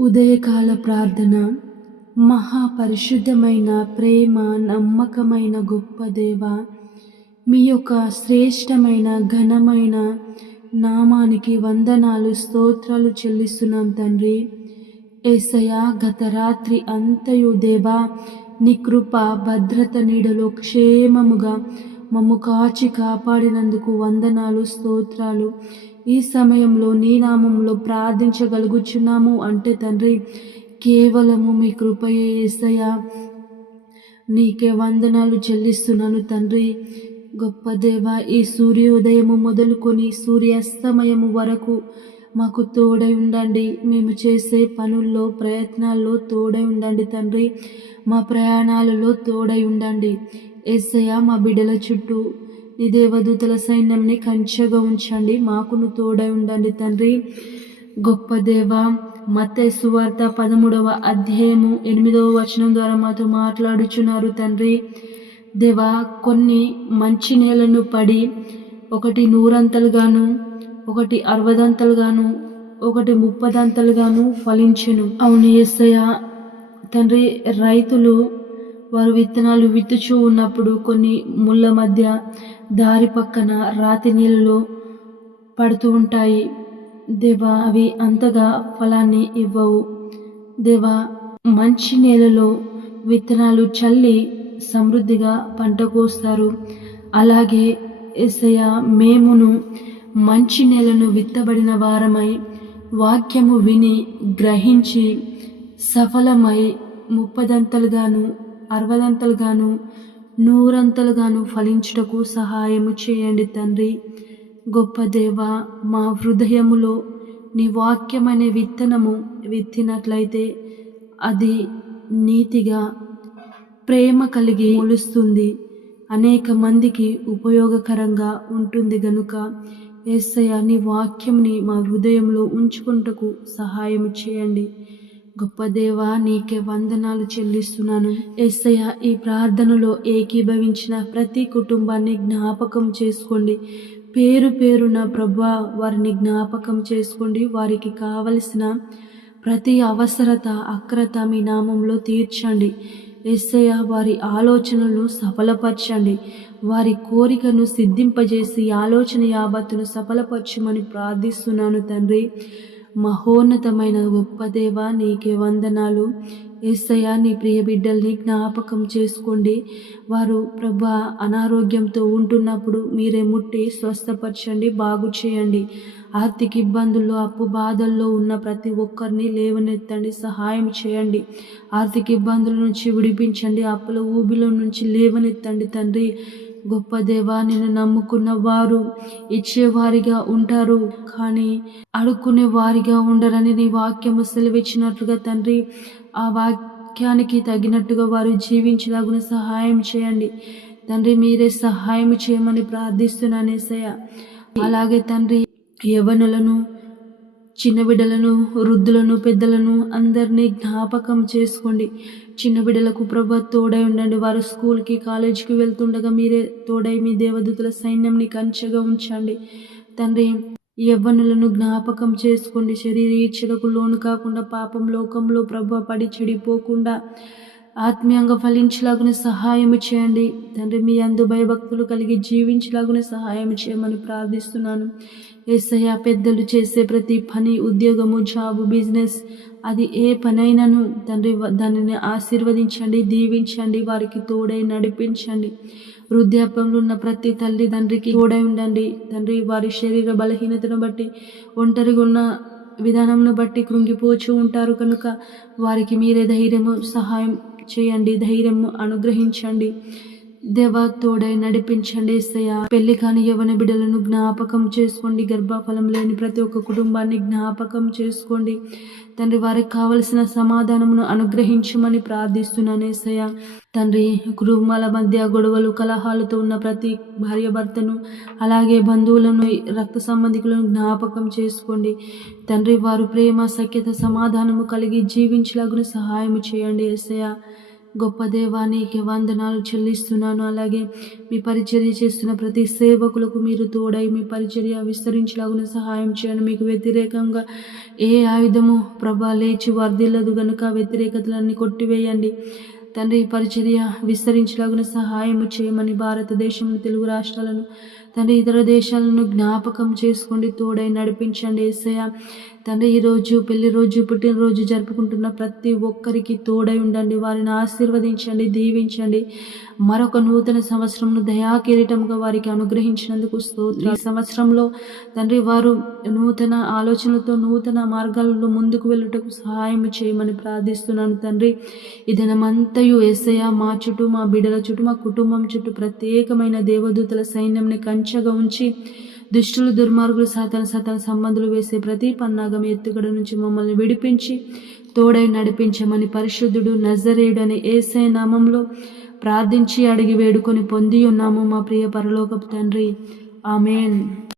ఉదయకాల ప్రార్థన మహాపరిశుద్ధమైన ప్రేమ నమ్మకమైన గొప్ప దేవ మీ యొక్క శ్రేష్టమైన ఘనమైన నామానికి వందనాలు స్తోత్రాలు చెల్లిస్తున్నాం తండ్రి. ఏసయ గత రాత్రి అంతయు దేవా నీ కృప భద్రత నీడలో క్షేమముగా మమ్ము కాచి కాపాడినందుకు వందనాలు స్తోత్రాలు. ఈ సమయంలో నీ నామంలో ప్రార్థించగలుగుచున్నాము అంటే తండ్రి కేవలము మీ కృపయే ఏసయ్యా. నీకే వందనాలు చెల్లిస్తున్నాను తండ్రి. గొప్ప దేవ ఈ సూర్యోదయము మొదలుకొని సూర్యాస్తమయము వరకు మాకు తోడై ఉండండి. మేము చేసే పనుల్లో ప్రయత్నాల్లో తోడై ఉండండి తండ్రి. మా ప్రయాణాలలో తోడై ఉండండి. ఎస్సయ్య మా బిడ్డల చుట్టూ నీ దేవదూతల సైన్యంని కంచెగా ఉంచండి. మాకును తోడై ఉండండి తండ్రి. గొప్ప దేవ మత్తే సువార్త పదమూడవ అధ్యాయము ఎనిమిదవ వచనం ద్వారా మాతో మాట్లాడుచున్నారు తండ్రి. దేవా కొన్ని మంచి నేలను పడి ఒకటి నూరంతలుగాను ఒకటి అరవదంతలుగాను ఒకటి ముప్పదంతలుగాను ఫలించెను. అవును ఎస్సయ తండ్రి రైతులు వారు విత్తనాలు విత్తుచూ ఉన్నప్పుడు కొన్ని ముళ్ళ మధ్య దారి పక్కన రాతి నీళ్ళు పడుతూ ఉంటాయి. దేవా అవి అంతగా ఫలాన్ని ఇవ్వవు. దేవా మంచి నేలలో విత్తనాలు చల్లి సమృద్ధిగా పంట కోస్తారు. అలాగే ఎసయ మేమును మంచి నేలను విత్తబడిన వారమై వాక్యము విని గ్రహించి సఫలమై ముప్పదంతలుగాను అరవదంతలుగాను నూరంతలుగాను ఫలించుటకు సహాయము చేయండి తండ్రి. గొప్ప దేవ మా హృదయములో నీ వాక్యమనే విత్తనము విత్తినట్లయితే అది నీతిగా ప్రేమ కలిగి మొలుస్తుంది. అనేక మందికి ఉపయోగకరంగా ఉంటుంది గనుక ఏసయ్య నీ వాక్యంని మా హృదయంలో ఉంచుకుంటకు సహాయం చేయండి. గొప్ప దేవా నీకే వందనాలు చెల్లిస్తున్నాను. ఎస్సయ్య ఈ ప్రార్థనలో ఏకీభవించిన ప్రతి కుటుంబాన్ని జ్ఞాపకం చేసుకోండి. పేరు పేరున ప్రభా వారిని జ్ఞాపకం చేసుకోండి. వారికి కావలసిన ప్రతి అవసరత అక్రత మీ నామంలో తీర్చండి. ఎస్సయ్య వారి ఆలోచనలను సఫలపరచండి. వారి కోరికను సిద్ధింపజేసి ఆలోచన యావత్తును సఫలపరచమని ప్రార్థిస్తున్నాను తండ్రి. మహోన్నతమైన గొప్ప దేవ నీకే వందనాలు. ఏసయ్య నీ ప్రియ బిడ్డల్ని జ్ఞాపకం చేసుకోండి. వారు ప్రభా అనారోగ్యంతో ఉంటున్నప్పుడు మీరే ముట్టి స్వస్థపరచండి బాగు చేయండి. ఆర్థిక ఇబ్బందుల్లో అప్పు బాధల్లో ఉన్న ప్రతి ఒక్కరిని లేవనెత్తండి సహాయం చేయండి. ఆర్థిక ఇబ్బందుల నుంచి విడిపించండి అప్పుల ఊబిలో నుంచి లేవనెత్తండి తండ్రి. గొప్ప దేవా నిన్ను నమ్ముకున్న వారు ఇచ్చేవారిగా ఉంటారు. కానీ అడుక్కునే వారిగా ఉండరని నీ వాక్యము సెలవిచ్చినట్లుగా తండ్రి ఆ వాక్యానికి తగినట్టుగా వారు జీవించలాగున సహాయం చేయండి. తండ్రి మీరే సహాయం చేయమని ప్రార్థిస్తున్నానేసయ్య అలాగే తండ్రి యవనులను చిన్న బిడ్డలను వృద్ధులను పెద్దలను అందరినీ జ్ఞాపకం చేసుకోండి. చిన్న బిడ్డలకు ప్రభ తోడై ఉండండి. వారు స్కూల్కి కాలేజీకి వెళ్తుండగా మీరే తోడై మీ దేవదూతల సైన్యంని కంచెగా ఉంచండి. తండ్రి యవ్వనులను జ్ఞాపకం చేసుకోండి. శరీర ఈచ్ఛలకు లోను కాకుండా పాపం లోకంలో ప్రభ పడి చెడిపోకుండా ఆత్మీయంగా ఫలించేలాగునే సహాయం చేయండి. తండ్రి మీ అందు భయభక్తులు కలిగి జీవించలాగునే సహాయం చేయమని ప్రార్థిస్తున్నాను. ఏసయ్య పెద్దలు చేసే ప్రతి పని ఉద్యోగము జాబు బిజినెస్ అది ఏ పనైనాను తండ్రి దానిని ఆశీర్వదించండి దీవించండి వారికి తోడై నడిపించండి. వృద్ధాప్యంలో ఉన్న ప్రతి తల్లి తండ్రికి తోడై ఉండండి. తండ్రి వారి శరీర బలహీనతను బట్టి ఒంటరిగా ఉన్న విధానంను బట్టి కృంగిపోచూ ఉంటారు కనుక వారికి మీరే ధైర్యము సహాయం చేయండి ధైర్యము అనుగ్రహించండి. దేవా తోడై నడిపించండి ఏసయ్య. పెళ్ళి కాని యవన బిడ్డలను జ్ఞాపకం చేసుకోండి. గర్భఫలం లేని ప్రతి ఒక్క కుటుంబాన్ని జ్ఞాపకం చేసుకోండి. తండ్రి వారికి కావలసిన సమాధానమును అనుగ్రహించమని ప్రార్థిస్తున్నాను ఏసయ్య. తండ్రి కుటుంబాల మధ్య గొడవలు కలహాలతో ఉన్న ప్రతి భార్య భర్తను అలాగే బంధువులను రక్త సంబంధికులను జ్ఞాపకం చేసుకోండి. తండ్రి వారు ప్రేమ సఖ్యత సమాధానము కలిగి జీవించలాగున సహాయం చేయండి ఏసయ్య. గొప్ప దేవానికి వందనాలు చెల్లిస్తున్నాను. అలాగే మీ పరిచర్య చేస్తున్న ప్రతి సేవకులకు మీరు తోడై మీ పరిచర్య విస్తరించలాగున సహాయం చేయండి. మీకు వ్యతిరేకంగా ఏ ఆయుధము ప్రభా లేచి వర్ధిల్లదు గనుక వ్యతిరేకతలన్నీ కొట్టివేయండి. తండ్రి పరిచర్య విస్తరించలాగున సహాయం చేయమని భారతదేశం తెలుగు రాష్ట్రాలను తండ్రి ఇతర దేశాలను జ్ఞాపకం చేసుకోండి తోడై నడిపించండి ఏసయ్య. తండ్రి ఈరోజు పెళ్ళి రోజు పుట్టినరోజు జరుపుకుంటున్న ప్రతి ఒక్కరికి తోడై ఉండండి వారిని ఆశీర్వదించండి దీవించండి. మరొక నూతన సంవత్సరంను దయా కిరీటంగా వారికి అనుగ్రహించినందుకు స్తోత్ర. ఈ సంవత్సరంలో తండ్రి వారు నూతన ఆలోచనలతో నూతన మార్గాలలో ముందుకు వెళ్ళుటకు సహాయం చేయమని ప్రార్థిస్తున్నాను తండ్రి. ఇదనమంతయు ఏసయ్య మా చుట్టూ మా బిడ్డల చుట్టూ మా కుటుంబం చుట్టూ ప్రత్యేకమైన దేవదూతల సైన్యంని కంచగా ఉంచి దుష్టులు దుర్మార్గులు సాతన సాతన సంబంధులు వేసే ప్రతి పన్నాగం ఎత్తుగడ నుంచి మమ్మల్ని విడిపించి తోడై నడిపించమని పరిశుద్ధుడు నజరేయుడు అనే ఏసై నామంలో ప్రార్థించి అడిగి వేడుకొని పొంది ఉన్నాము మా ప్రియ పరలోకపు తండ్రి. ఆమెన్.